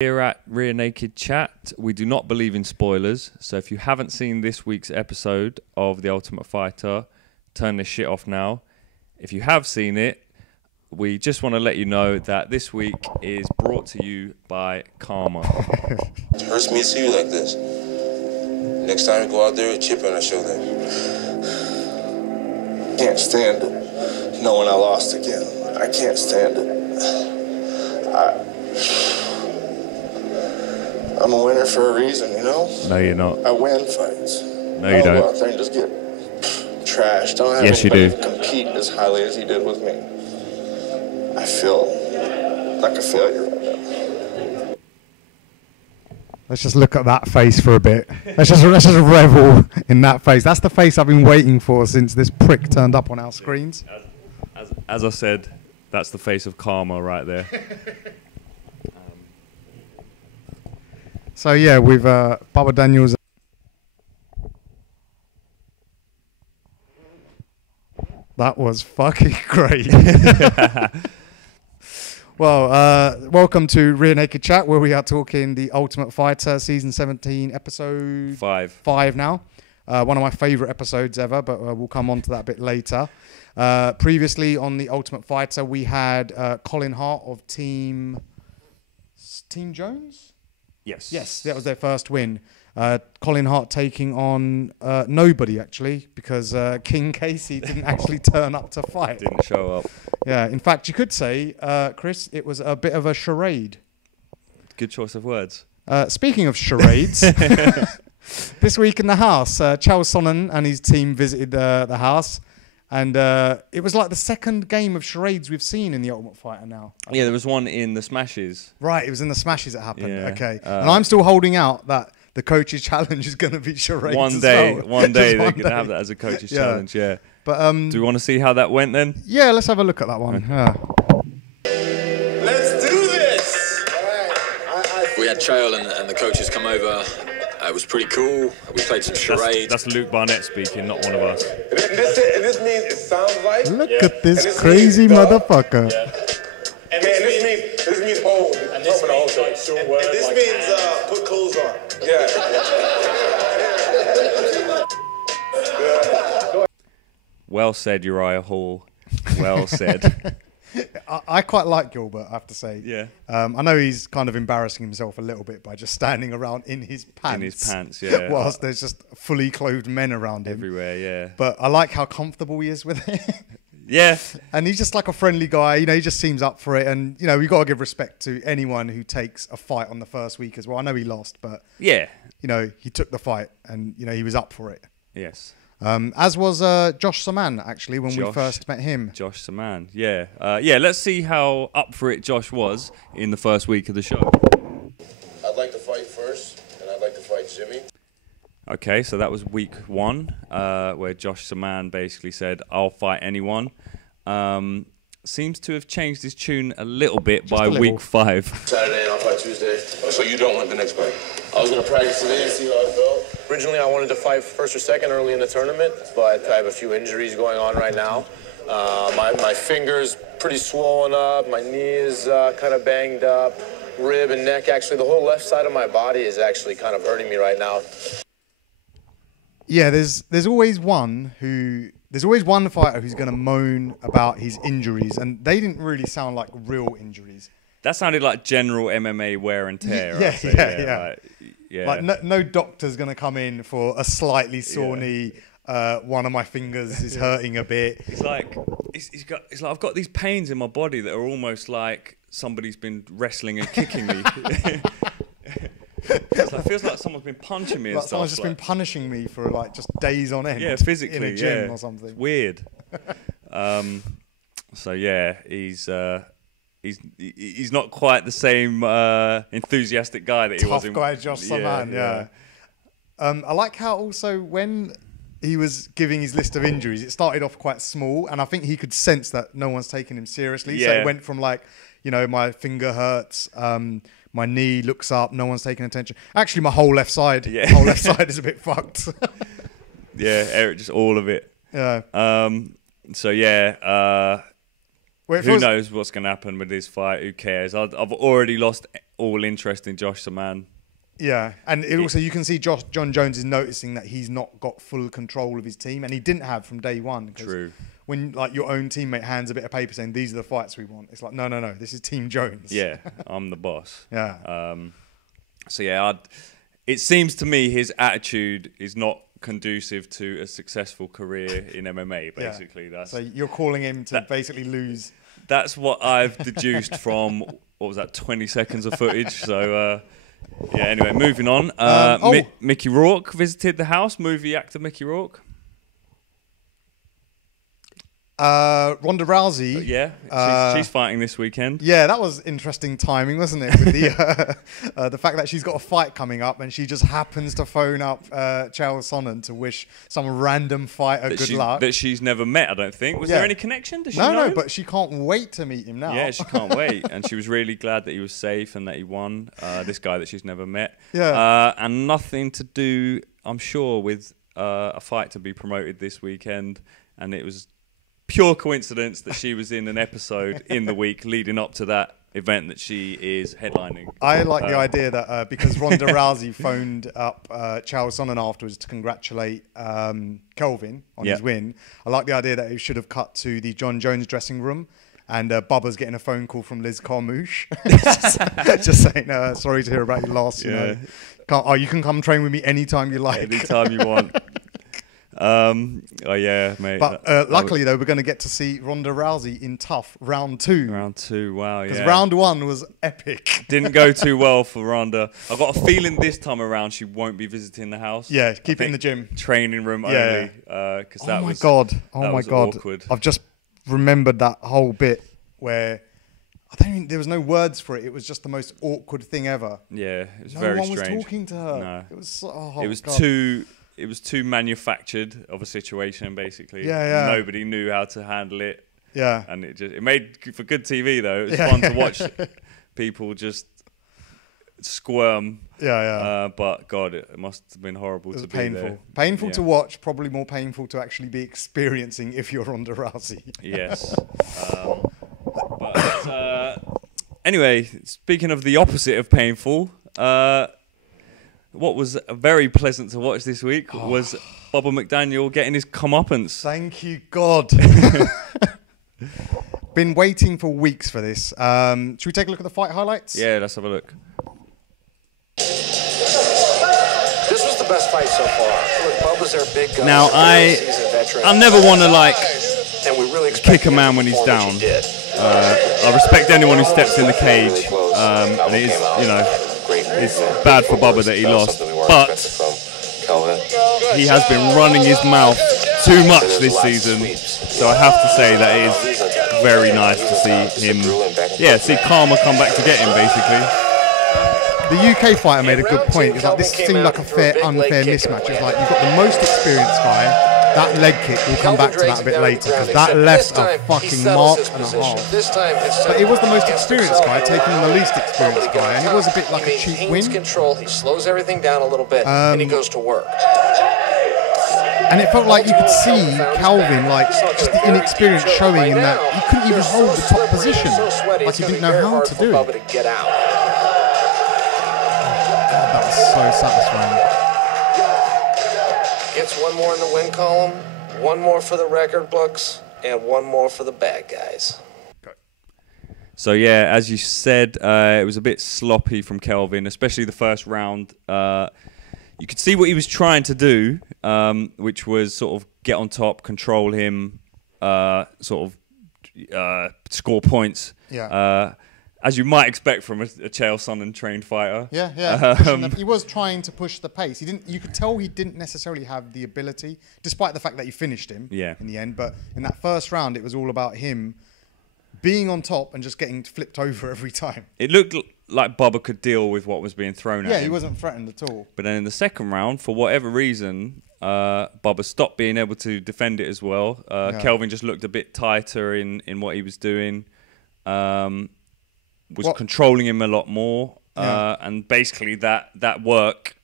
Here at Rear Naked Chat, we do not believe in spoilers, so if you haven't seen this week's episode of The Ultimate Fighter, turn this shit off now. If you have seen it, we just want to let you know that this week is brought to you by Karma. It hurts me to see you like this. Next time you go out there, a chip on our shoulder. Can't stand it. Knowing I lost again. I can't stand it. I'm a winner for a reason, you know? No, you're not. I win fights. No, you don't. I don't go out there and just get trashed. I don't have Yes, you anybody do. compete as highly as he did with me. I feel like a failure right now. Let's just look at that face for a bit. Let's just revel in that face. That's the face I've been waiting for since this prick turned up on our screens. As I said, that's the face of Karma right there. So yeah, with Bubba Daniels. That was fucking great. Well, welcome to Rear Naked Chat, where we are talking The Ultimate Fighter Season 17, Episode 5 now. One of my favourite episodes ever, but we'll come on to that a bit later. Previously on The Ultimate Fighter, we had Colin Hart of Team Jones? Yes, that was their first win. Colin Hart taking on nobody, actually, because King Casey didn't actually turn up to fight. Didn't show up. Yeah, in fact, you could say, Chris, it was a bit of a charade. Good choice of words. Speaking of charades, this week in the house, Team Sonnen and his team visited the house. And it was like the second game of charades we've seen in The Ultimate Fighter now. Yeah, there was one in the Smashes. Right, it was in the Smashes that happened. Yeah. Okay. And I'm still holding out that the coach's challenge is going to be charades One day they're going to have that as a coach's challenge, yeah. But do we want to see how that went then? yeah, let's have a look at that one. Okay. Yeah. Let's do this! We had Chael and the coaches come over. It was pretty cool. We played some charades. That's Luke Barnett speaking, not one of us. This means it sounds like. Look at this crazy motherfucker. And this means hold. And this means put clothes on. Yeah. Well said, Uriah Hall. Well said. I quite like Gilbert, I have to say. Yeah. I know he's kind of embarrassing himself a little bit by just standing around in his pants. In his pants, yeah. Whilst there's just fully clothed men around him. Everywhere, yeah. But I like how comfortable he is with it. Yeah. And he's just like a friendly guy. You know, he just seems up for it. And, you know, we've got to give respect to anyone who takes a fight on the first week as well. I know he lost, but, Yeah. you know, he took the fight and, you know, he was up for it. Yes. As was Josh Saman, actually, when we first met him. Josh Saman, yeah. Yeah, let's see how up for it Josh was in the first week of the show. I'd like to fight first, and I'd like to fight Jimmy. Okay, so that was week 1, where Josh Saman basically said, I'll fight anyone. Seems to have changed his tune a little bit by week 5. Saturday, and I'll fight Tuesday. So you don't want the next fight? I was going to practice today and see how I felt. Originally, I wanted to fight first or second early in the tournament, but I have a few injuries going on right now. My finger's pretty swollen up, my knee is kind of banged up, rib and neck. Actually, the whole left side of my body is actually kind of hurting me right now. Yeah, there's always one fighter who's going to moan about his injuries, and they didn't really sound like real injuries. That sounded like general MMA wear and tear. Yeah. Like no doctor's going to come in for a slightly sore knee. One of my fingers is hurting a bit. It's like I've got these pains in my body that are almost like somebody's been wrestling and kicking me. It feels like someone's been punching me and stuff. Someone's just been punishing me for like just days on end. Yeah, physically, in a gym or something. It's weird. So yeah, he's not quite the same enthusiastic guy that he was. Tough guy, Josh Saman. Yeah. I like how also when he was giving his list of injuries, it started off quite small, and I think he could sense that no one's taking him seriously. Yeah. So it went from like, you know, my finger hurts, my knee looks up, no one's taking attention. Actually, my whole left side, is a bit fucked. Yeah, Eric, just all of it. Yeah. So yeah, Well, who knows what's going to happen with this fight? Who cares? I've already lost all interest in Josh Saman. Yeah, and also you can see John Jones is noticing that he's not got full control of his team, and he didn't have from day one. True. When like your own teammate hands a bit of paper saying these are the fights we want, it's like no, this is Team Jones. Yeah, I'm the boss. Yeah. So yeah, it seems to me his attitude is not conducive to a successful career in MMA. Basically, so you're calling him to basically lose. That's what I've deduced from what was that 20 seconds of footage. So. Yeah, anyway, moving on. Mickey Rourke visited the house, movie actor Mickey Rourke. Ronda Rousey. She's fighting this weekend. Yeah, that was interesting timing, wasn't it? With the fact that she's got a fight coming up and she just happens to phone up Chael Sonnen to wish some random fighter good luck. That she's never met, I don't think. Was there any connection? Does she know No, him? but she can't wait to meet him now. Yeah, she can't wait. And she was really glad that he was safe and that he won, this guy that she's never met. Yeah. And nothing to do, I'm sure, with a fight to be promoted this weekend. And it was pure coincidence that she was in an episode in the week leading up to that event that she is headlining. I like the idea that because Ronda Rousey phoned up Chael Sonnen afterwards to congratulate Kelvin on his win, I like the idea that it should have cut to the John Jones dressing room and Bubba's getting a phone call from Liz Carmouche just saying, sorry to hear about your loss. You know, you can come train with me anytime you like. Anytime you want. Oh yeah, mate. But luckily, though, we're going to get to see Ronda Rousey in TUF round 2. Round 2, wow, yeah. Because round 1 was epic. Didn't go too well for Ronda. I've got a feeling this time around she won't be visiting the house. Yeah, keep it in the gym. Training room only. Because that was Oh my god! Awkward. I've just remembered that whole bit where there was no words for it. It was just the most awkward thing ever. Yeah, it was very strange. No one was talking to her. No. It was too manufactured of a situation, basically. Yeah. Nobody knew how to handle it. Yeah. And it made for good TV though. It was fun to watch people just squirm. Yeah. But God, it must have been horrible to be there. Painful to watch, probably more painful to actually be experiencing if you're Ronda Rousey. Yes. Anyway, speaking of the opposite of painful, what was very pleasant to watch this week was Bubba McDaniel getting his comeuppance. Thank you, God. Been waiting for weeks for this. Should we take a look at the fight highlights? Yeah, let's have a look. This was the best fight so far. Look, Bubba's their big gun. Now, I never want to kick a man when he's down. I respect anyone who steps in the cage, and it is, it's bad for Bubba that he lost, but he has been running his mouth too much this season, so I have to say that it is very nice to see him, see karma come back to get him, basically. The UK fighter made a good point. It's like this seemed like a unfair mismatch. It's like you've got the most experienced guy. That leg kick, we'll come back to that a bit later, because that left a fucking mark and a half. But it was the most experienced guy taking the least experienced guy, and it was a bit like a cheap win. He slows everything down a little bit, and he goes to work. And it felt like you could see Calvin, like, just the inexperience showing in that he couldn't even hold the top position. Like he didn't know how to do it. God, that was so satisfying. Gets one more in the win column, one more for the record books, and one more for the bad guys. So yeah, as you said, it was a bit sloppy from Kelvin, especially the first round. You could see what he was trying to do, which was sort of get on top, control him, score points. Yeah. As you might expect from a Chael Sonnen trained fighter. Yeah. He was trying to push the pace. You could tell he didn't necessarily have the ability, despite the fact that you finished him in the end. But in that first round, it was all about him being on top and just getting flipped over every time. It looked like Bubba could deal with what was being thrown at him. Yeah, he wasn't threatened at all. But then in the second round, for whatever reason, Bubba stopped being able to defend it as well. Kelvin just looked a bit tighter in what he was doing. Was controlling him a lot more, and basically that work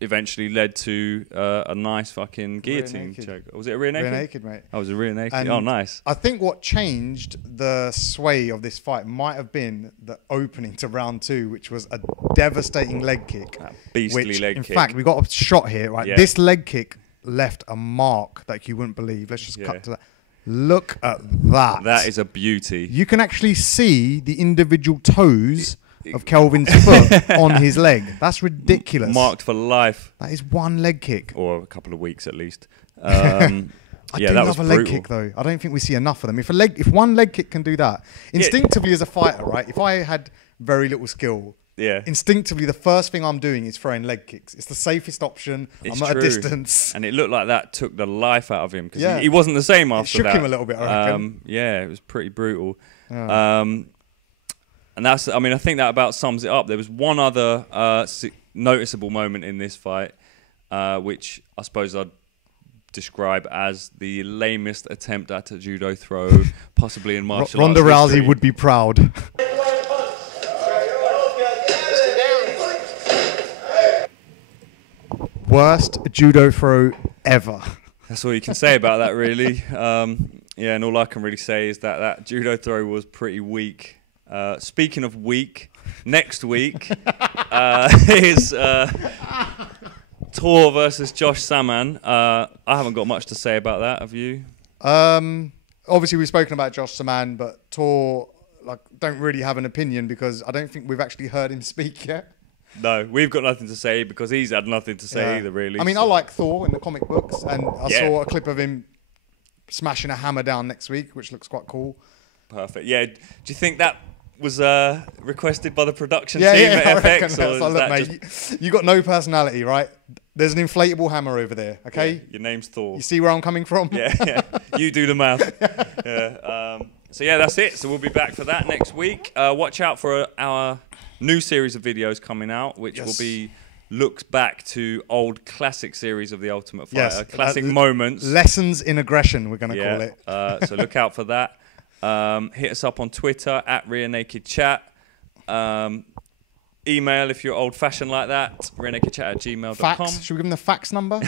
eventually led to a nice fucking guillotine choke. Was it a rear naked? Rear naked, mate. Oh, it was a rear naked. And oh, nice. I think what changed the sway of this fight might have been the opening to round 2, which was a devastating leg kick. That beastly leg kick. In fact, we got a shot here, right? Yeah. This leg kick left a mark that you wouldn't believe. Let's just cut to that. Look at that. That is a beauty. You can actually see the individual toes of Kelvin's foot on his leg. That's ridiculous. Marked for life. That is one leg kick. Or a couple of weeks at least. I yeah, do that love was a leg brutal. kick though. I don't think we see enough of them. If one leg kick can do that, instinctively as a fighter, right? If I had very little skill, instinctively the first thing I'm doing is throwing leg kicks. It's the safest option. It's I'm at true. a distance. And it looked like that took the life out of him because he wasn't the same after that. It shook him a little bit, I reckon. Yeah, it was pretty brutal. And that's, I mean, I think that about sums it up. There was one other noticeable moment in this fight, which I suppose I'd describe as the lamest attempt at a judo throw, possibly in martial arts Ronda Rousey history. would be proud. Worst judo throw ever. That's all you can say about that, really. Yeah, and all I can really say is that that judo throw was pretty weak. Speaking of weak, next week is Tor versus Josh Saman. I haven't got much to say about that. Have you? Obviously, we've spoken about Josh Saman, but Tor, don't really have an opinion because I don't think we've actually heard him speak yet. No, we've got nothing to say because he's had nothing to say either, really. I mean, I like Thor in the comic books, and I saw a clip of him smashing a hammer down next week, which looks quite cool. Perfect. Yeah. Do you think that was requested by the production team at FX? Or look, mate, you got no personality, right? There's an inflatable hammer over there, okay? Yeah, your name's Thor. You see where I'm coming from? Yeah. You do the math. Yeah. So, yeah, that's it. So we'll be back for that next week. Watch out for our new series of videos coming out, which will be looks back to old classic series of The Ultimate Fighter. Classic moments. Lessons in aggression, we're going to call it. So look out for that. Hit us up on Twitter at Rear Naked Chat. Email if you're old-fashioned like that, rearnakedchat@gmail.com. Fax? Should we give them the fax number?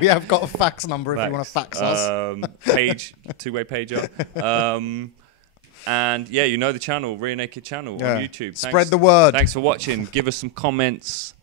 We have got a fax number if you want to fax us. Page, two-way pager. And yeah, you know the channel, Rear Naked Channel on YouTube. Spread the word. Thanks for watching. Give us some comments.